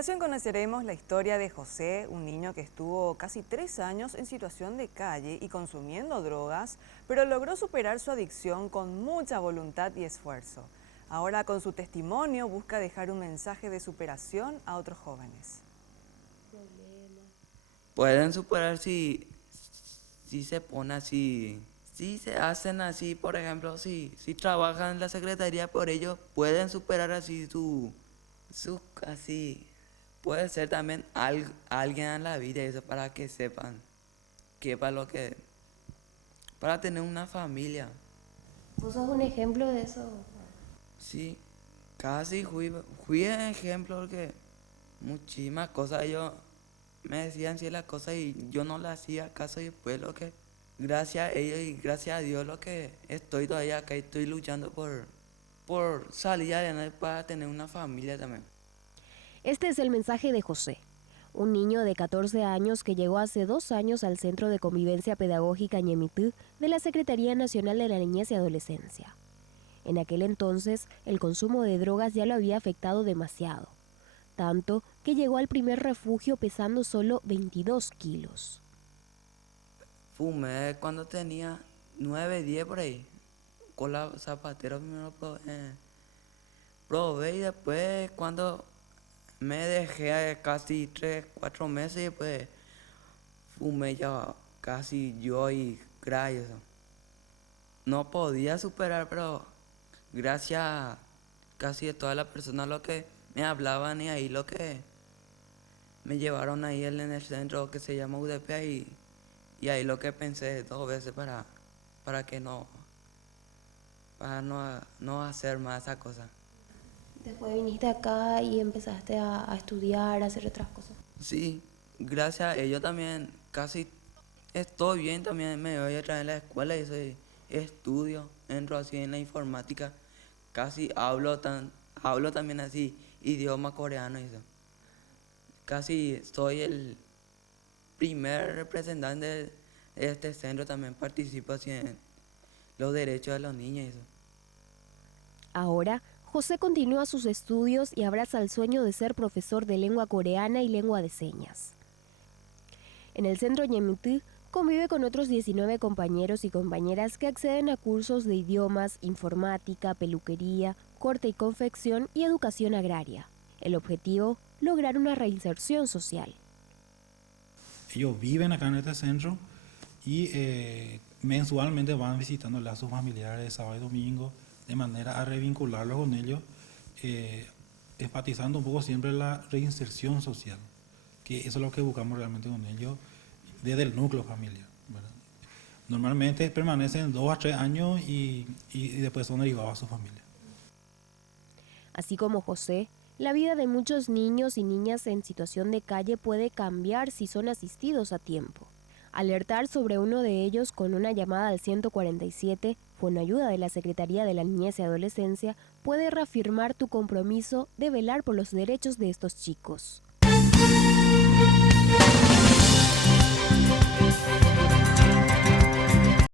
continuación conoceremos la historia de José, un niño que estuvo casi 3 años en situación de calle y consumiendo drogas, pero logró superar su adicción con mucha voluntad y esfuerzo. Ahora con su testimonio busca dejar un mensaje de superación a otros jóvenes. Pueden superar si se pone así, si se hacen así, por ejemplo, si trabajan en la secretaría por ello, pueden superar así su así. Puede ser también alguien en la vida, eso para que sepan que para tener una familia. ¿Vos sos un ejemplo de eso? Sí, casi fui ejemplo porque muchísimas cosas ellos me decían sí las cosas y yo no le hacía caso y después lo que, gracias a ellos y gracias a Dios lo que estoy todavía acá y estoy luchando por salir adelante para tener una familia también. Este es el mensaje de José, un niño de 14 años que llegó hace 2 años al Centro de Convivencia Pedagógica Ñemitú de la Secretaría Nacional de la Niñez y Adolescencia. En aquel entonces, el consumo de drogas ya lo había afectado demasiado, tanto que llegó al primer refugio pesando solo 22 kilos. Fumé cuando tenía 9 10 por ahí, con la zapatero primero probé y después cuando me dejé casi 3 4 meses y después fumé ya casi yo y gracias. No podía superar, pero gracias a casi a todas las personas lo que me hablaban y ahí lo que me llevaron ahí en el centro que se llama UDP y ahí lo que pensé 2 veces para que para no hacer más esa cosa. Después viniste acá y empezaste a estudiar, a hacer otras cosas. Sí, gracias a ello también casi estoy bien, también me voy a traer en la escuela y soy estudio, entro así en la informática, casi hablo también así idioma coreano y eso. Casi soy el primer representante de este centro, también participo así en los derechos de los niños y eso. Ahora, José continúa sus estudios y abraza el sueño de ser profesor de lengua coreana y lengua de señas. En el centro Ñemitú convive con otros 19 compañeros y compañeras que acceden a cursos de idiomas, informática, peluquería, corte y confección y educación agraria. El objetivo, lograr una reinserción social. Ellos viven acá en este centro y mensualmente van visitándole a sus familiares sábado y domingo de manera a revincularlos con ellos, enfatizando un poco siempre la reinserción social, que eso es lo que buscamos realmente con ellos desde el núcleo familiar, ¿verdad? Normalmente permanecen 2 a 3 años y después son derivados a su familia. Así como José, la vida de muchos niños y niñas en situación de calle puede cambiar si son asistidos a tiempo. Alertar sobre uno de ellos con una llamada al 147, con ayuda de la Secretaría de la Niñez y Adolescencia, puede reafirmar tu compromiso de velar por los derechos de estos chicos.